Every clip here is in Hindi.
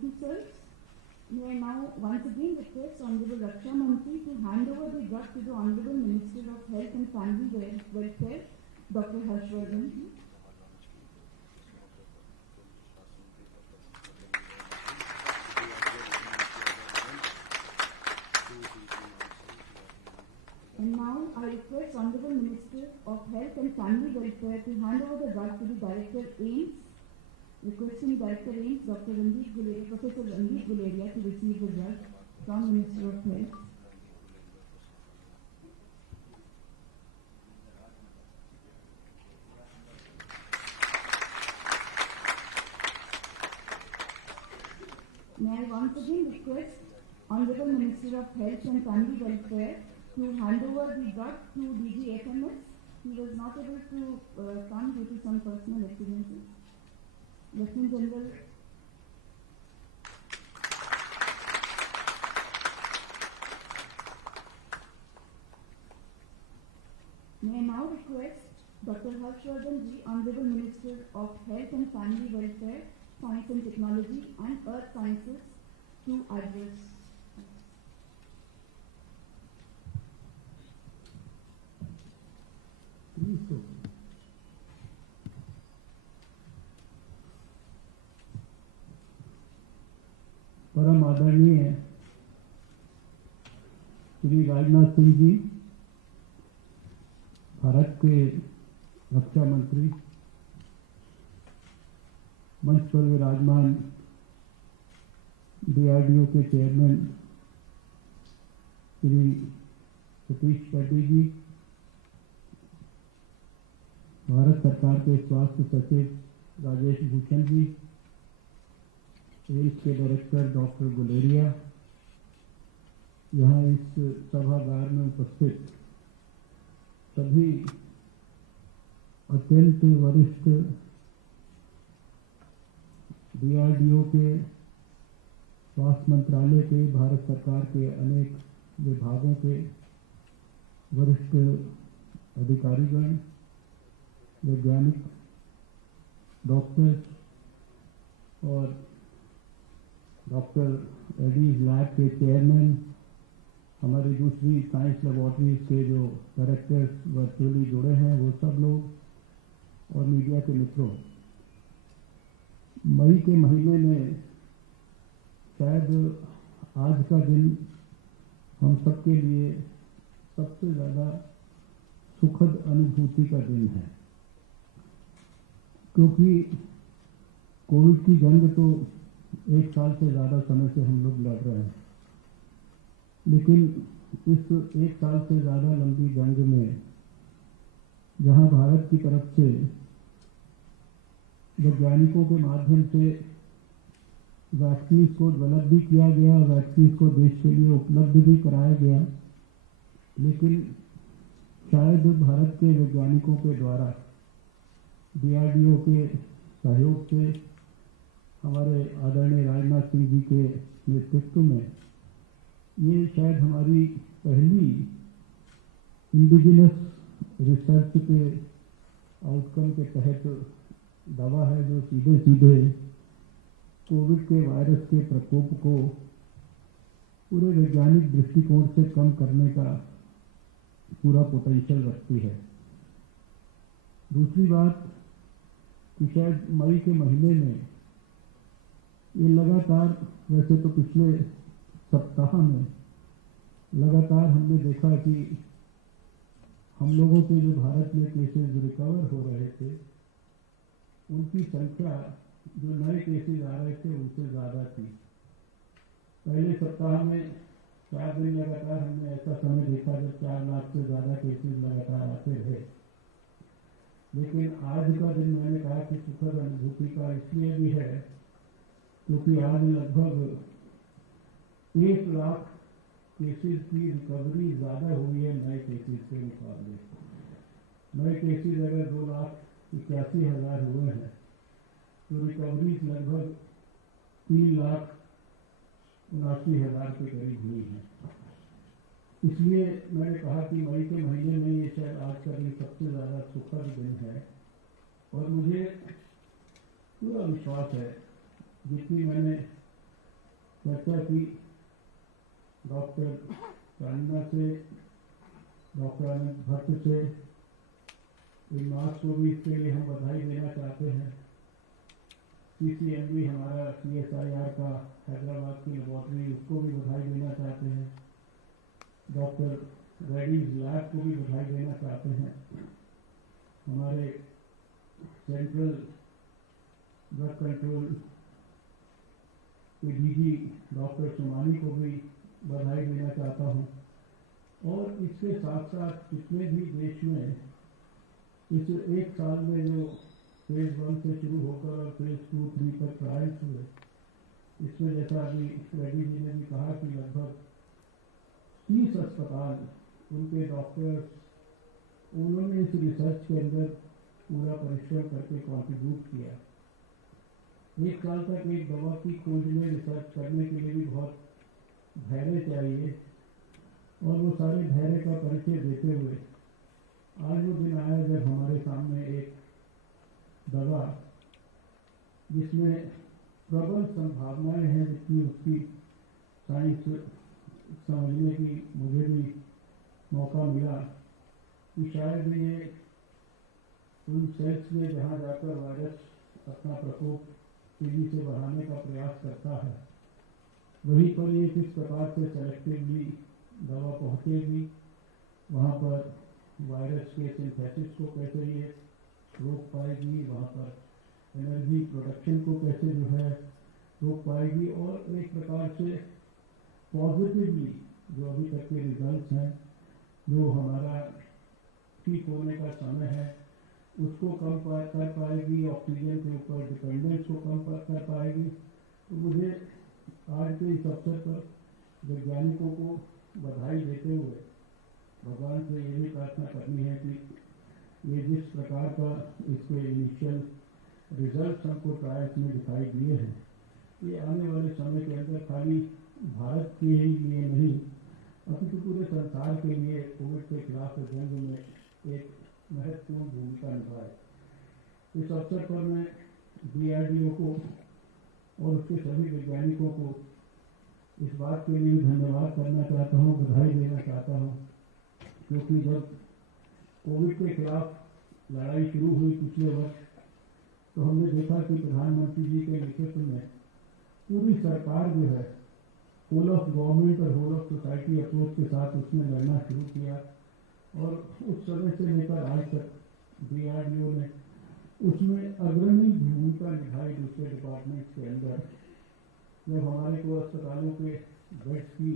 Thank you, sir. May I now once again request Honorable Raksha Mantri to hand over the drug to the Honorable Minister of Health and Family Welfare, Dr. Harshvardhan. And now I request Honorable Minister of Health and Family Welfare to hand over the drug to the Director AIMS, requesting Director AIMS, Dr. Randeep Guleria, Professor Randeep Guleria, to receive the drug from Minister of Health. May I once again request Honorable Minister of Health and Family Welfare to hand over the drug to DG FMS. He was not able to come due to some personal experiences. Lieutenant General. May I now request Dr. Harshvardhan Ji, Honorable Minister of Health and Family Welfare, Science and Technology and Earth Sciences to address. परम आदरणीय श्री राजनाथ सिंह जी, भारत के रक्षा मंत्री, मंच पर विराजमान DRDO के चेयरमैन श्री सतीश रेड्डी जी, भारत सरकार के स्वास्थ्य सचिव राजेश भूषण जी, एम्स के डायरेक्टर डॉक्टर गुलेरिया, यहाँ इस सभागार में उपस्थित सभी अत्यंत वरिष्ठ DRDO के, स्वास्थ्य मंत्रालय के, भारत सरकार के अनेक विभागों के वरिष्ठ अधिकारीगण, वैज्ञानिक, डॉक्टर और डॉक्टर एडीज लैब के चेयरमैन, हमारी दूसरी साइंस लेबोरेटरीज के जो डायरेक्टर्स वर्चुअली जुड़े हैं वो सब लोग, और मीडिया के मित्रों, मई के महीने में शायद आज का दिन हम सबके लिए सबसे ज़्यादा सुखद अनुभूति का दिन है, क्योंकि कोविड की जंग तो 1 साल से ज़्यादा समय से हम लोग लड़ रहे हैं, लेकिन इस 1 साल से ज़्यादा लंबी जंग में जहां भारत की तरफ से वैज्ञानिकों के माध्यम से वैक्सीन को डेवलप भी किया गया, वैक्सीन को देश के लिए उपलब्ध भी कराया गया, लेकिन शायद भारत के वैज्ञानिकों के द्वारा DRDO के सहयोग से, हमारे आदरणीय राजनाथ सिंह जी के नेतृत्व में, ये शायद हमारी पहली इंडिजिनस रिसर्च के आउटकम के तहत दवा है जो सीधे सीधे कोविड के वायरस के प्रकोप को पूरे वैज्ञानिक दृष्टिकोण से कम करने का पूरा पोटेंशियल रखती है। दूसरी बात कि शायद मई के महीने में ये लगातार, वैसे तो पिछले सप्ताह में लगातार हमने देखा कि हम लोगों के जो भारत में केसेस रिकवर हो रहे थे, उनकी संख्या जो नए केसेस आ रहे थे उनसे ज़्यादा थी। पहले सप्ताह में 4 दिन लगातार हमने ऐसा समय देखा जब 4 लाख से ज़्यादा केसेस लगातार आते रहे, लेकिन आज का दिन मैंने कहा कि सुखद अनुभूति का इसलिए भी है क्योंकि आज लगभग 1 लाख केसेस की रिकवरी ज़्यादा हुई है नए केसेस के मुकाबले। नए केसेस अगर 2,81,000 हुए हैं तो रिकवरी लगभग 3,79,000 के करीब हुई है। इसलिए मैंने कहा कि मई के महीने में ये शायद आज का दिन सबसे ज़्यादा सुखद दिन है, और मुझे पूरा विश्वास है, जितनी मैंने चर्चा की डॉक्टर चांदना से, डॉक्टर अमित भट्ट से। इन मार्च को भी इसके लिए हम बधाई देना चाहते हैं। CCMB हमारा CSIR का हैदराबाद की लेबोरेटरी, उसको भी बधाई देना चाहते हैं। डॉक्टर रेड्डीज लैब को भी बधाई देना चाहते हैं। हमारे सेंट्रल ड्रग कंट्रोल के DG डॉक्टर सोमानी को भी बधाई देना चाहता हूँ। और इसके साथ साथ जितने भी देश में इस एक साल में जो फेज 1 से शुरू होकर और फेज 2, 3 तक ट्रायल्स हुए, इसमें जैसा अभी रेड्डी जी ने भी कहा कि लगभग 30 अस्पताल, उनके डॉक्टर्स, उन्होंने इस रिसर्च के अंदर पूरा परिश्रम करके कंट्रीब्यूट किया। एक साल तक एक दवा की खोज में रिसर्च करने के लिए भी बहुत धैर्य चाहिए, और वो सारे धैर्य का परिचय देते हुए आज वो दिन आया जब हमारे सामने एक दवा जिसमें प्रबल संभावनाएं हैं, जितनी उसकी साइंस समझने की मुझे भी मौका मिला कि शायद ये उन सेल्स में जहाँ जाकर वायरस अपना प्रकोप तेजी से बढ़ाने का प्रयास करता है, वहीं पर ये किस प्रकार से सेलेक्टिवली दवा पहुँचेगी, वहाँ पर वायरस के सिंथेसिस को कैसे ये रोक पाएगी, वहाँ पर एनर्जी प्रोडक्शन को कैसे जो है रोक पाएगी, और एक प्रकार से पॉजिटिवली जो अभी तक के रिजल्ट्स हैं, जो हमारा ठीक होने का समय है, उसको कम कर पाएगी, ऑक्सीजन के ऊपर डिपेंडेंस को कम कर पाएगी। तो मुझे आज के इस अवसर पर वैज्ञानिकों को बधाई देते हुए भगवान से ये भी प्रार्थना करनी है कि ये जिस प्रकार का इसके इनिशियल रिजल्ट्स हमको ट्रायल्स में दिखाई दिए हैं, ये आने वाले समय के अंदर खाली भारत के ही लिए नहीं, अपितु पूरे संसार के लिए कोविड के खिलाफ जंग में एक महत्वपूर्ण भूमिका निभाए। इस अवसर पर मैं DRDO को और उसके सभी वैज्ञानिकों को इस बात के लिए धन्यवाद करना चाहता हूँ, बधाई देना चाहता हूँ, क्योंकि जब कोविड के खिलाफ लड़ाई शुरू हुई पिछले वर्ष, तो हमने देखा कि प्रधानमंत्री जी के नेतृत्व में पूरी सरकार जो है होल ऑफ गवर्नमेंट और होल ऑफ सोसाइटी अप्रोच के साथ उसने लड़ना शुरू किया, और उस समय से लेकर आज तक DRDO ने उसमें अग्रणी भूमिका निभाई दूसरे डिपार्टमेंट्स के अंदर। जब हमारे को अस्पतालों के बेड्स की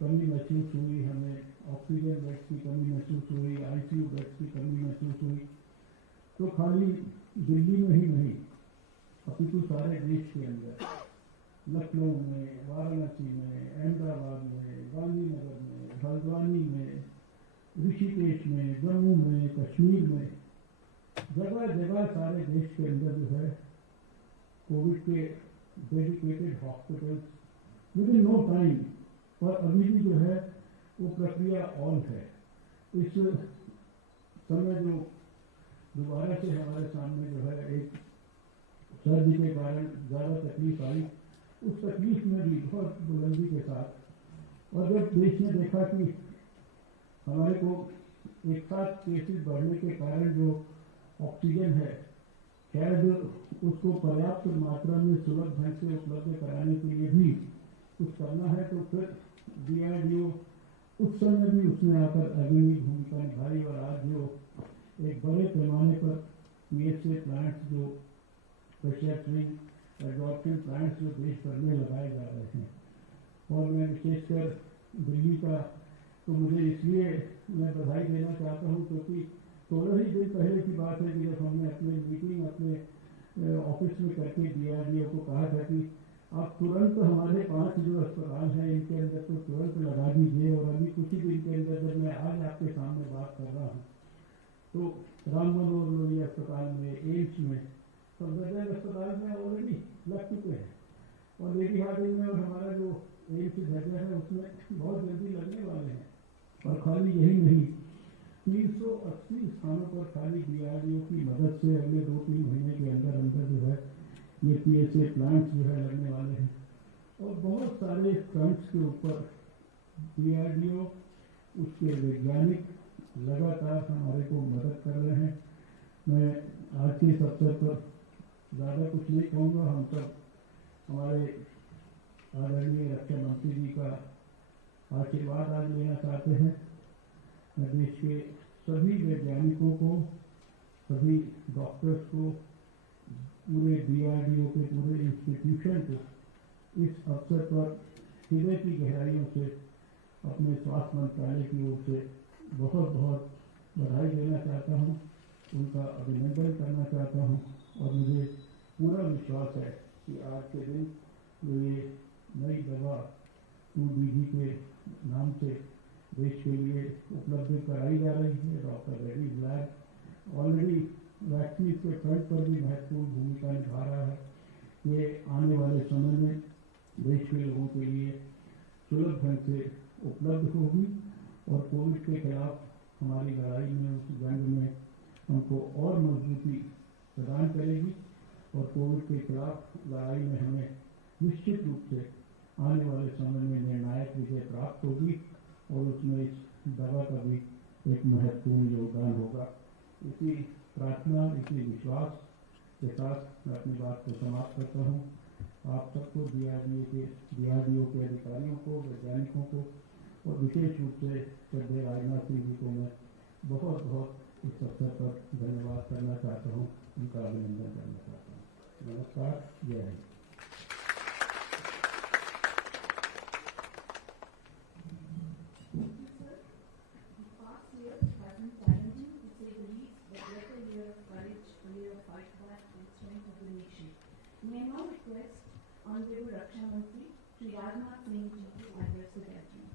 कमी महसूस हुई, हमें ऑक्सीजन बेड्स की कमी महसूस हुई, ICU बेड्स की कमी महसूस हुई, तो खाली दिल्ली में ही नहीं अपितु सारे देश के अंदर, लखनऊ में, वाराणसी में, अहमदाबाद में, गांधीनगर में, हल्द्वानी में, ऋषिकेश में, जम्मू में, कश्मीर में, जगह जगह सारे देश के अंदर जो है कोविड के dedicated hospitals within no time, और अभी भी जो है वो प्रक्रिया ऑन है। इस समय जो दोबारा से हमारे सामने जो है एक सर्दी के कारण ज़्यादा तकलीफ आई, उस तकलीफ में भी बहुत बुलंदी के साथ, और जब देश ने देखा कि हमारे को एक साथ केसेस बढ़ने के कारण जो ऑक्सीजन है शायद उसको पर्याप्त मात्रा में सुलभ ढंग से उपलब्ध कराने के लिए भी कुछ करना है, तो फिर DRDO उस समय भी उसने आकर अग्रणी भूमिका निभाई, और आज जो एक बड़े पैमाने पर PSA प्लांट्स, जो प्रेशर स्विंग एब्जॉर्प्शन प्लांट्स जो देश भर में लगाए जा रहे हैं, और मैं विशेषकर दिल्ली का तो मुझे इसलिए मैं बधाई देना चाहता हूँ क्योंकि 16 ही दिन पहले की बात है कि जब हमने अपने मीटिंग अपने ऑफिस में करके DRDO को कहा था कि आप तुरंत हमारे 5 जो अस्पताल हैं इनके अंदर तो तुरंत लगा दीजिए, और अभी कुछ ही दिन के अंदर जब मैं आज आपके सामने बात कर रहा हूँ तो राम मनोहर लोहिया अस्पताल में, एम्स में, सफदरजंग अस्पताल में ऑलरेडी लग चुके हैं, और लेडी हार्डिंग में और हमारा जो एम्स जगह है उसमें बहुत जल्दी लगने वाले हैं। और खाली यही नहीं, 380 स्थानों पर खाली DRDO की मदद से अगले 2-3 महीने के अंदर अंदर जो है ये PSA प्लांट्स जो है लगने वाले हैं। और बहुत सारे फ्रंट्स के ऊपर DRDO उसके वैज्ञानिक लगातार हमारे को मदद कर रहे हैं। मैं आज के इस अवसर पर ज़्यादा कुछ नहीं कहूँगा। हम सब हमारे आदरणीय रक्षा मंत्री जी का आशीर्वाद आज लेना चाहते हैं। मैं देश के सभी वैज्ञानिकों को, सभी डॉक्टर्स को, पूरे DRDO के पूरे इंस्टीट्यूशन को इस अवसर पर हृदय की गहराइयों से अपने स्वास्थ्य मंत्रालय की ओर से बहुत बहुत बधाई देना चाहता हूँ, उनका अभिनंदन करना चाहता हूँ। और मुझे पूरा विश्वास है कि आज के दिन जो ये नई दवा 2DG के नाम से देश के लिए उपलब्ध कराई जा रही है, doctor Reddy's lab already vaccine के फ्रंट पर भी महत्वपूर्ण भूमिका निभा रहा है। ये आने वाले समय में देश के लोगों के लिए सुलभ ढंग से उपलब्ध होगी और कोविड के खिलाफ हमारी लड़ाई में, उस जंग में हमको और मजबूती प्रदान करेगी और कोविड के खिलाफ लड़ाई में हमें निश्चित रूप से आने वाले समय में निर्णायक विजय प्राप्त होगी और उसमें इस दवा का भी एक महत्वपूर्ण योगदान होगा। इसी प्रार्थना, इसी विश्वास के साथ मैं अपनी बात को समाप्त करता हूँ। आप सबको DRDO के अधिकारियों को, वैज्ञानिकों को और विशेष रूप से श्रद्धेय राजनाथ सिंह जी को मैं बहुत बहुत इस अवसर पर धन्यवाद करना चाहता हूँ, उनका अभिनंदन करना चाहता हूँ। नमस्कार, जय Hind. May I now request Honorable Raksha Mantri Shri Rajnath Singh ji to address the gathering.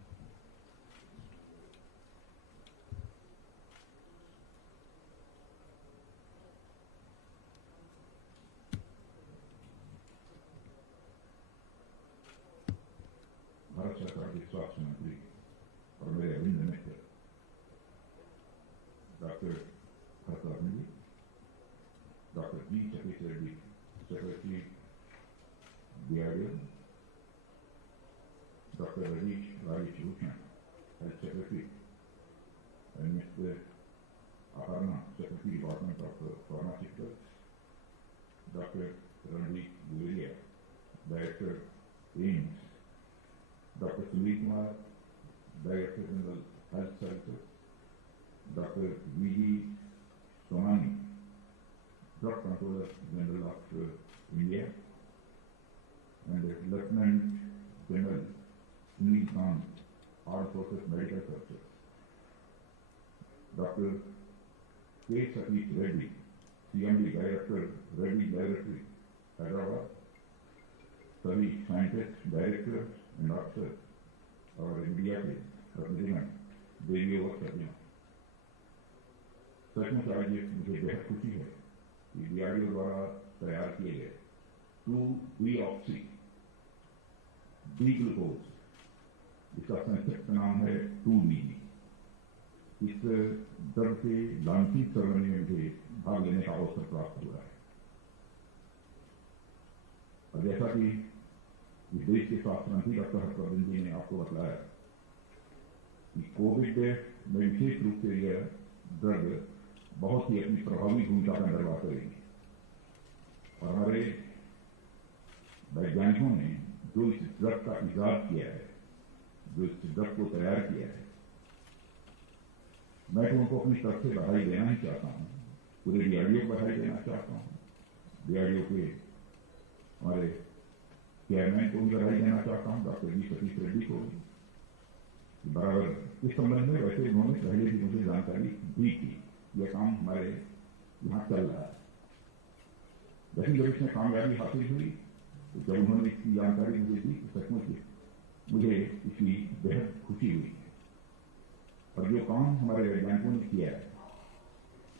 Bharat सरकार के स्वास्थ्य मंत्री और मेरे अभिन्न मित्र doctor Harshvardhan ji, doctor G Satish Reddy, secretary DRDO, doctor Rajesh Bhushan, health secretary, and Mr. Aparna, Secretary Department of Pharmaceuticals, Dr. Randeep Guleria, Director AIMS, Dr. Sunil Kumar, Director General Health Services, Dr. V.G. Somani, Drug Controller General of India, and Lieutenant General Sunil Khan, Armed Forces Medical Services, Dr. K. Satish Reddy, CMD Director, Reddy Laboratory, Hyderabad, सभी साइंटिस्ट, डायरेक्टर्स एंड ऑफिसर्स और इंडिया के रिप्रेजेंटेंट, देवी और सज्जनों, सचमुच आज मुझे बेहद खुशी है कि DRDO द्वारा तैयार किए गए 2-deoxy D-ग्लूकोज, इसका संक्षिप्त नाम है 2DG, इस दर से लॉन्चिंग सेरेमनी में मुझे भाग लेने का अवसर प्राप्त हुआ है। और जैसा कि इस देश के स्वास्थ्य मंत्री डॉक्टर हर्षवर्धन जी ने आपको बताया कि कोविड में विशेष रूप से यह ड्रग बहुत ही अपनी प्रभावी भूमिका का निर्वाह करेगी और हमारे वैज्ञानिकों ने जो इस ड्रग का इजाद किया है, जो इस ड्रग को तैयार किया है, मैं तो उनको अपनी तरफ से बधाई देना ही चाहता हूँ, पूरे DRDO को बधाई देना चाहता हूँ, DRDO के हमारे चेयरमैन को भी बधाई देना चाहता हूँ, डॉक्टर जी सतीश रेड्डी को भी बराबर। इस संबंध में वैसे उन्होंने पहले भी मुझे जानकारी दी थी, यह काम हमारे यहाँ चल रहा है। लेकिन जब इसमें कामयाबी हासिल हुई तो जब उन्होंने इसकी जानकारी मुझे दी तो सचमुच मुझे इसकी बेहद खुशी हुई और जो काम हमारे वैज्ञानिकों ने किया है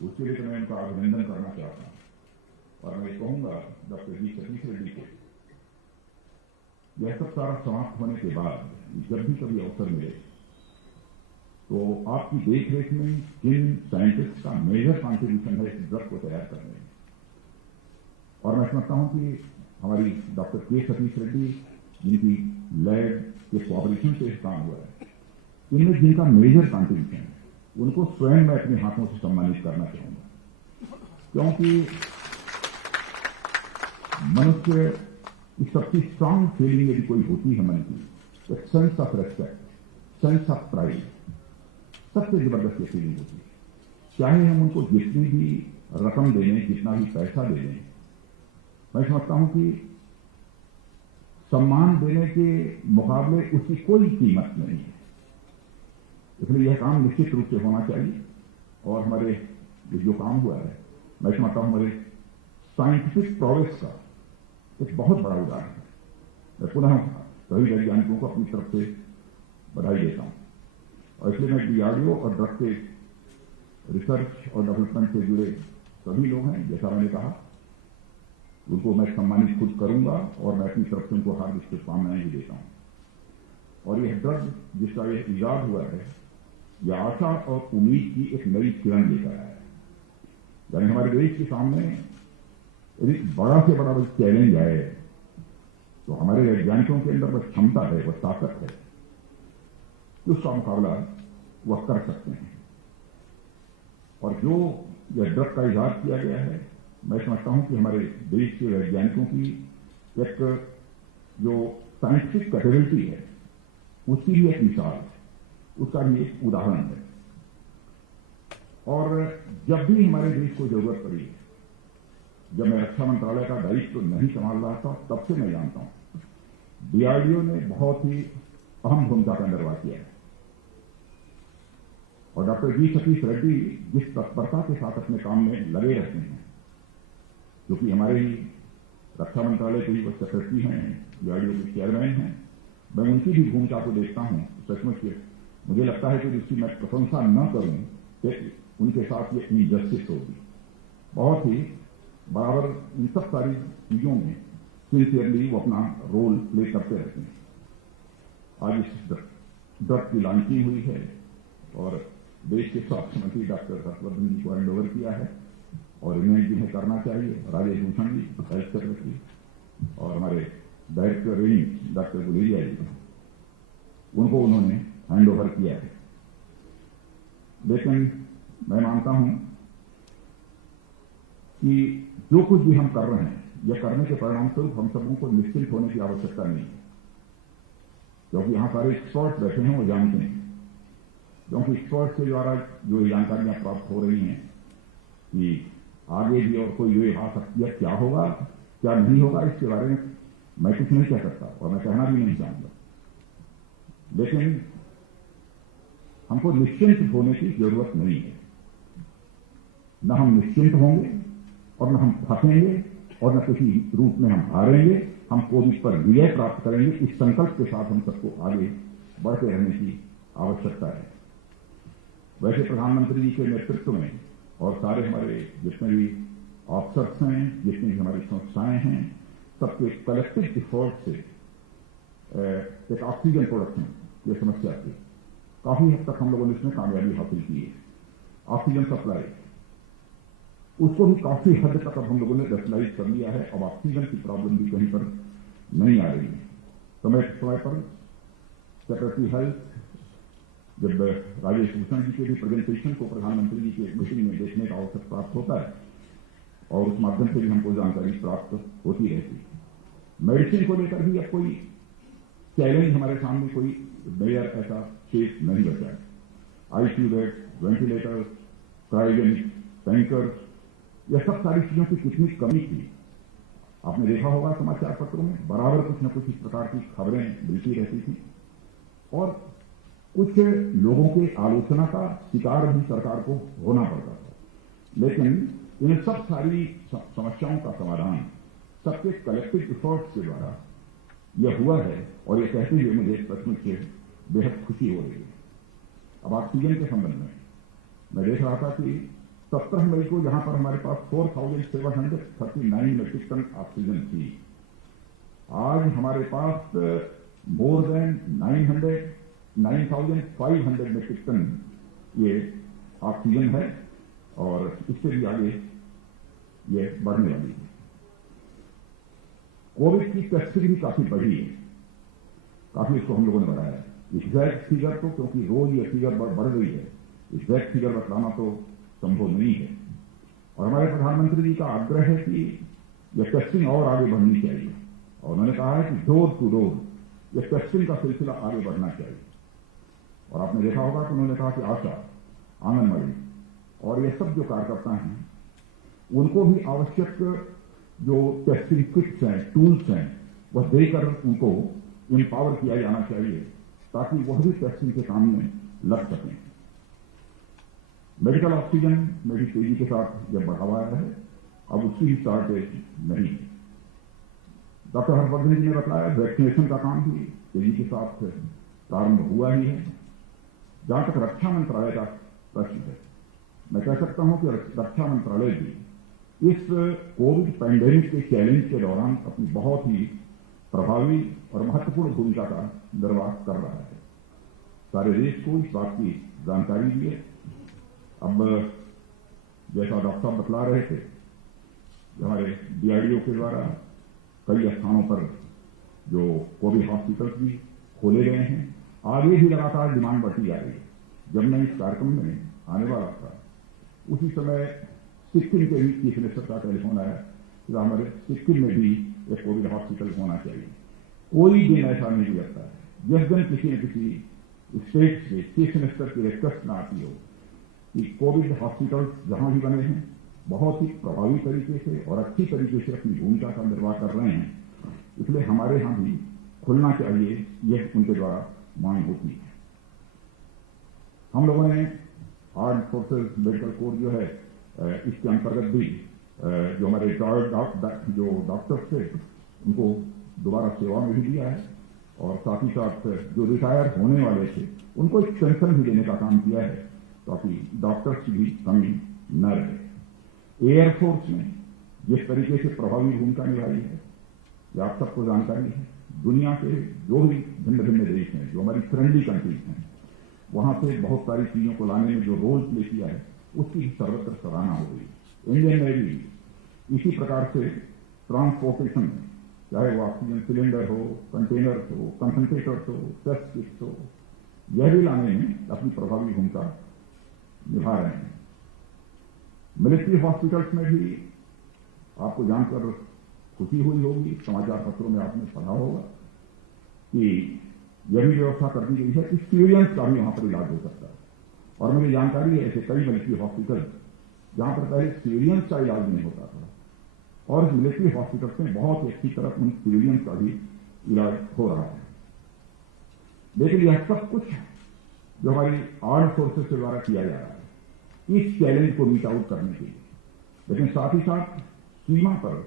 उसके लिए तो मैं उनका अभिनंदन करना चाहता हूँ। और मैं कहूँगा डॉक्टर जी सतीश रेड्डी को, यह सब सारा समाप्त होने के बाद जब भी कभी अवसर मिले तो आपकी देखरेख में जिन साइंटिस्ट का मेजर कॉन्ट्रीब्यूशन है इस ड्रग को तैयार करने में, और मैं समझता हूं कि हमारी डॉक्टर के सतीश रेड्डी जिनकी लैब के कोऑपरेशन से काम हुआ है, इनमें जिनका मेजर कंट्रीब्यूशन है, उनको स्वयं मैं अपने हाथों से सम्मानित करना चाहूंगा। क्योंकि मनुष्य की सबसे स्ट्रांग फीलिंग यदि कोई होती है मन की, तो sense of respect, sense of pride, सबसे जबरदस्त ये फीलिंग होती है। चाहे हम उनको जितनी भी रकम दे दें, जितना भी पैसा दे दें, मैं समझता हूं कि सम्मान देने के मुकाबले उसकी कोई कीमत नहीं है। इसलिए यह काम निश्चित रूप से होना चाहिए। और हमारे जो काम हुआ है, मैं समझता हूं हमारे साइंटिफिक प्रोग्रेस का एक बहुत बड़ा उदाहरण है। मैं पुनः सभी वैज्ञानिकों को अपनी तरफ से बधाई देता हूं। और इसलिए मैं डीआरडीओ और ड्रग के रिसर्च और डेवलपमेंट से जुड़े सभी लोग हैं, जैसा मैंने कहा, उनको मैं सम्मानित खुद करूंगा और मैं अपनी तरफ से उनको हार्दिक शुभकामनाएं भी देता हूं। और यह ड्रग जिसका यह इजाद हुआ है, यह आशा और उम्मीद की एक नई किरण लेकर आया है। यानी हमारे देश के सामने यदि बड़ा से बड़ा चैलेंज आए, तो हमारे वैज्ञानिकों के अंदर वह क्षमता है, वह ताकत है कि उसका मुकाबला वह कर सकते हैं। और जो यह ड्रग का इजाद किया गया है, मैं समझता हूं कि हमारे देश के वैज्ञानिकों की एक जो साइंटिफिक कैपेबिलिटी है, उसकी भी एक मिसाल है, उसका भी एक उदाहरण है। और जब भी हमारे देश को जरूरत पड़ी, जब मैं रक्षा मंत्रालय का दायित्व तो नहीं संभाल रहा था, तब से मैं जानता हूं डीआरडीओ ने बहुत ही अहम भूमिका का निर्वाह किया है। और डॉक्टर जी सतीश रेड्डी जिस तत्परता के साथ अपने काम में लगे रहते हैं, क्योंकि हमारे ही रक्षा मंत्रालय के ही वो सेक्रेटरी हैं, डीआरडीओ के चेयरमैन हैं, मैं उनकी भी भूमिका को देखता हूं, सचमुच मुझे लगता है कि जिसकी मैं प्रशंसा न करूं तो उनके साथ ये इनजस्टिस होगी। बहुत ही बराबर इन सब सारी चीजों में सिंसियरली वो अपना रोल प्ले करते रहते हैं। आज इस ड्रग की लॉन्चिंग हुई है और देश के स्वास्थ्य मंत्री डॉक्टर हर्षवर्धन जी को हैंड ओवर किया है, और इन्हें जिन्हें करना चाहिए, राजेश भूषण जी हेल्थ सेक्रेटरी और हमारे डायरेक्टर रेंज डॉक्टर गुलेरिया जी, उनको उन्होंने हैंड ओवर किया है। लेकिन मैं मानता हूं कि जो कुछ भी हम कर रहे हैं, यह करने के परिणाम स्वरूप हम सबों को निश्चिंत होने की आवश्यकता नहीं है, क्योंकि यहां सारे एक्सपर्ट बैठे हैं, वो जानते हैं। क्योंकि एक्सपर्ट के द्वारा जो जानकारियां प्राप्त हो रही हैं कि आगे भी और कोई ये आ सकती है, क्या होगा क्या नहीं होगा, इसके बारे में मैं कुछ नहीं कह सकता और मैं कहना भी नहीं चाहूंगा। लेकिन हमको निश्चिंत होने की जरूरत नहीं है। न हम निश्चिंत होंगे और न हम फंसेंगे और न किसी रूप में हम हारेंगे। हम कोविड पर विजय प्राप्त करेंगे, इस संकल्प के साथ हम सबको आगे बढ़ते रहने की आवश्यकता है। वैसे प्रधानमंत्री जी के नेतृत्व में और सारे हमारे जितने भी ऑफिसर्स हैं, जितनी भी हमारी संस्थाएं हैं, सबके कलेक्टिव एफर्ट से एक ऑक्सीजन प्रोडक्शन की समस्या थी, काफी हद तक हम लोगों ने इसमें कामयाबी हासिल की है। ऑक्सीजन सप्लाई उसको भी काफी हद तक अब हम लोगों ने रेगुलाइज कर लिया है। अब ऑक्सीजन की प्रॉब्लम भी कहीं पर नहीं आ रही है। समय पर सेक्रेटरी हेल्थ जब राजेश भूषण जी के भी प्रेजेंटेशन को प्रधानमंत्री जी की मीटिंग में देखने का अवसर प्राप्त होता है और उस माध्यम से भी हमको जानकारी प्राप्त होती रहती है। मेडिसिन को लेकर भी अब कोई चैलेंज हमारे सामने कोई मेजर ऐसा केस नहीं बचा है। ICU bed, ventilator, cryogenic tankers, यह सब सारी चीजों की कितनी कमी थी। आपने देखा होगा समाचार पत्रों में बराबर कुछ न कुछ इस प्रकार की खबरें मिलती रहती थी और कुछ लोगों के आलोचना का शिकार भी सरकार को होना पड़ता था। लेकिन इन सब सारी समस्याओं का समाधान सबके कलेक्टिव एफर्ट्स के द्वारा यह हुआ है और यह कहते हुए मुझे सचमुच से बेहद खुशी हो रही है। अब ऑक्सीजन के संबंध में मैं देख रहा था कि 17 मई को यहां पर हमारे पास 4,739 मेट्रिक टन ऑक्सीजन थी। आज हमारे पास मोर देन 9,500 मेट्रिक टन ये ऑक्सीजन है और इससे भी आगे ये बढ़ने वाली है। कोविड की टेस्टिंग भी काफी बढ़ी है। काफी इसको हम लोगों ने बढ़ाया। एग्जैक्ट फिगर तो क्योंकि रोज ये फिगर बढ़ रही है, एग्जैक्ट फिगर बतलाना तो संभव नहीं है। और हमारे प्रधानमंत्री जी का आग्रह है कि यह टेस्टिंग और आगे बढ़नी चाहिए, और उन्होंने कहा है कि डोर टू डोर यह टेस्टिंग का सिलसिला आगे बढ़ना चाहिए। और आपने देखा होगा कि उन्होंने कहा कि आशा, आंगनबाड़ी और ये सब जो कार्यकर्ता हैं उनको भी आवश्यक जो टेस्टिंग किट्स हैं, टूल्स हैं, वह देकर उनको एम्पावर किया जाना चाहिए ताकि वह भी टेस्टिंग के काम में लग सकें। मेडिकल ऑक्सीजन में भी तेजी के साथ जब बढ़ावा आया है, अब उसकी भी शॉर्टेज नहीं है। डॉक्टर हर्षवर्धन जी ने बताया वैक्सीनेशन का काम भी तेजी के साथ प्रारंभ हुआ ही है। जहां तक रक्षा मंत्रालय का प्रश्न है, मैं कह सकता हूं कि रक्षा मंत्रालय भी इस कोविड पैंडेमिक के चैलेंज के दौरान अपनी बहुत ही प्रभावी और महत्वपूर्ण भूमिका का निर्वाह कर रहा है। सारे देश को इस बात की जानकारी दी है। अब जैसा डॉक्टर साहब बतला रहे थे, हमारे डीआरडीओ के द्वारा कई स्थानों पर जो कोविड हॉस्पिटल्स भी खोले गए हैं, आगे भी लगातार डिमांड बढ़ती जा रही है। जब मैं इस कार्यक्रम में आने वाला था, उसी समय सिक्किम के भी चीफ मिनिस्टर का टेलीफोन आया कि हमारे सिक्किम में भी एक कोविड हॉस्पिटल होना चाहिए। कोई दिन ऐसा नहीं गुजरता है जिस दिन किसी न किसी स्टेट से चीफ मिनिस्टर की रिक्वेस्ट न आती हो कि कोविड हॉस्पिटल जहां भी बने हैं बहुत ही प्रभावी तरीके से और अच्छी तरीके से अपनी भूमिका का निर्वाह कर रहे हैं, इसलिए हमारे यहां भी खुलना चाहिए, यह उनके द्वारा मांग होती है। हम लोगों ने आर्म्ड फोर्सेज मेडिकल कोर जो है इसके अंतर्गत भी जो हमारे जो डॉक्टर्स थे उनको दोबारा सेवा में भी दिया है, और साथ ही साथ जो रिटायर होने वाले थे उनको एक पेंशन भी देने का काम किया है ताकि डॉक्टर्स की भी कमी न रहे। एयरफोर्स ने जिस तरीके से प्रभावी भूमिका निभाई है, ये आप सबको जानकारी है। दुनिया के जो भी भिन्न भिन्न देश हैं, जो हमारी फ्रेंडली कंट्रीज हैं, वहां से बहुत सारी चीजों को लाने में जो रोल प्ले किया है उसकी भी सर्वत्र सराहना हो रही है। इंडियन नेवी इसी प्रकार से ट्रांसपोर्टेशन में, चाहे वो ऑक्सीजन सिलेंडर हो, कंटेनर्स हो, कंसंट्रेटर्स हो, टेस्ट किट्स हो, यह भी लाने में अपनी प्रभावी भूमिका निभा रहे हैं। मिलिट्री हॉस्पिटल्स में भी आपको जानकर खुशी हुई होगी, समाचार पत्रों में आपने पढ़ा होगा कि यह भी व्यवस्था कर दी गई है कि सीरियस का भी वहां पर इलाज हो सकता है। और मुझे जानकारी है ऐसे कई मिलिट्री हॉस्पिटल जहां पर पहले सीरियस का इलाज नहीं होता था, और मिलिट्री हॉस्पिटल्स में बहुत ही अच्छी तरह उन सिविलियंस का भी इलाज हो रहा है। लेकिन यह सब कुछ जो हमारी आर्म्ड फोर्सेस के द्वारा किया जा रहा है इस चैलेंज को मीट आउट करने के लिए, लेकिन साथ ही साथ सीमा पर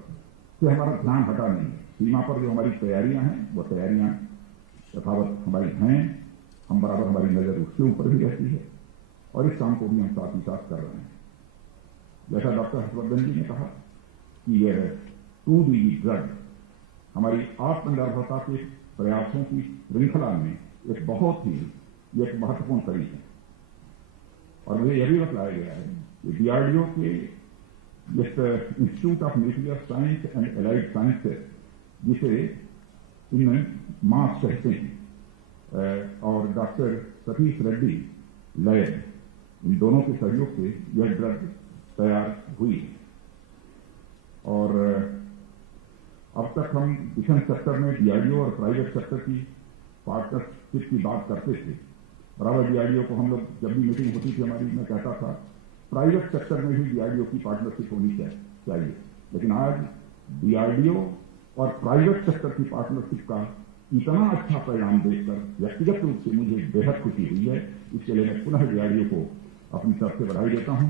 से हमारा ध्यान हटा नहीं है। सीमा पर जो हमारी तैयारियां हैं वो तैयारियां यथावत हमारी हैं, हम बराबर हमारी नजर उसके ऊपर भी रहती है, और इस काम को भी हम साथ ही साथ कर रहे हैं। जैसा डॉक्टर हर्षवर्धन जी ने कहा कि यह 2D ड्रग हमारी आत्मनिर्भरता के प्रयासों की श्रृंखला में एक बहुत ही एक महत्वपूर्ण कड़ी है। और मुझे यह भी बताया गया है कि डीआरडीओ के जिस institute of nuclear science and allied sciences, जिसे इनमें मास कहते हैं, और डॉक्टर सतीश रेड्डी लैब, इन दोनों के सहयोग से यह ड्रग तैयार हुई है। और अब तक हम डिफेंस सेक्टर में डीआरडीओ और प्राइवेट सेक्टर की पार्टनरशिप की बात करते थे। बराबर डीआरडीओ को हम लोग जब भी मीटिंग होती थी हमारी, मैं कहता था प्राइवेट सेक्टर में भी डीआरडीओ की पार्टनरशिप होनी चाहिए। लेकिन आज डीआरडीओ और प्राइवेट सेक्टर की पार्टनरशिप का इतना अच्छा परिणाम देखकर व्यक्तिगत रूप से मुझे बेहद खुशी हुई है। इसके लिए मैं पुनः डीआरडीओ को अपनी तरफ से बधाई देता हूं।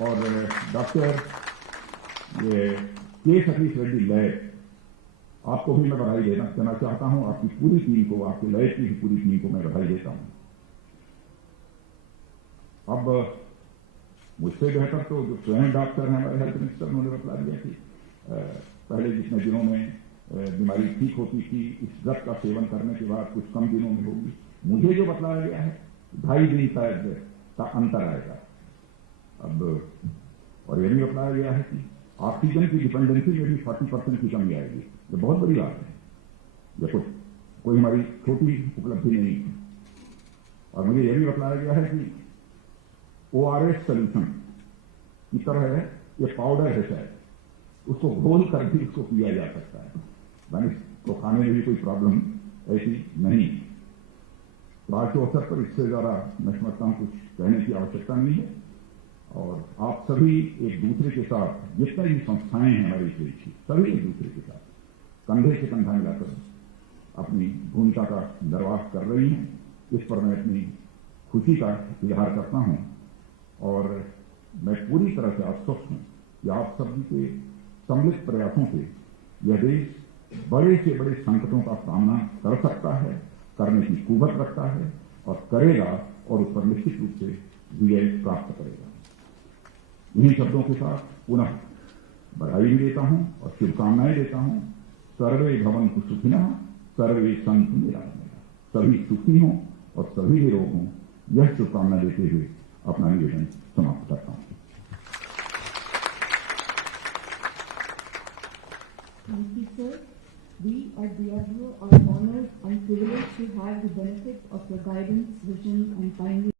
और डॉक्टर के सतीश रेड्डी लैब, आपको भी मैं बधाई देना चाहता हूं। आपकी पूरी टीम को, आपके लैब की पूरी टीम को मैं बधाई देता हूं। अब मुझसे बेहतर तो जो स्वयं डॉक्टर हैं हमारे हेल्थ मिनिस्टर, उन्होंने बतला दिया कि पहले जितने दिनों में बीमारी ठीक होती थी, इस ड्रग का सेवन करने के बाद कुछ कम दिनों में होगी। मुझे जो बतलाया गया है 2.5 दिन का अंतर आएगा अब। और यह भी बतलाया गया है कि ऑक्सीजन की डिपेंडेंसी में भी 40% की कमी आएगी। ये बहुत बड़ी बात है। ये कुछ कोई हमारी छोटी उपलब्धि नहीं है। और मुझे यह भी बतलाया गया है कि ORS सोल्यूशन की तरह है, ये पाउडर है शायद, उसको घोल कर भी उसको पिया जा सकता है, यानी तो खाने में भी कोई प्रॉब्लम ऐसी नहीं। तो आज के अवसर पर इससे ज्यादा मैं समझता हूं कुछ कहने की आवश्यकता नहीं है। और आप सभी एक दूसरे के साथ, जितने भी संस्थाएं हैं हमारी देश की, सभी एक दूसरे के साथ कंधे से कंधा मिलाकर अपनी भूमिका का निर्वाह कर रही हैं। इस पर मैं अपनी खुशी का इजहार करता हूं और मैं पूरी तरह से आश्वस्त हूं कि आप सभी के सम्मिलित प्रयासों से यह देश बड़े से बड़े संकटों का सामना कर सकता है, करने की कुवत रखता है और करेगा, और उस पर निश्चित रूप से विजय प्राप्त करेगा। इन्हीं शब्दों के साथ पुनः बधाई भी देता हूं और शुभकामनाएं देता हूं। सर्वे भवन्तु सुखिनः, सर्वे सन्तु निरामयाः। सभी सुखी हों और सभी निरोग हों, यह शुभकामना देते हुए अपना निवेदन समाप्त करता हूं। Thank you, sir. We at DRDO are honored and privileged to have the benefit of your guidance, vision, and timely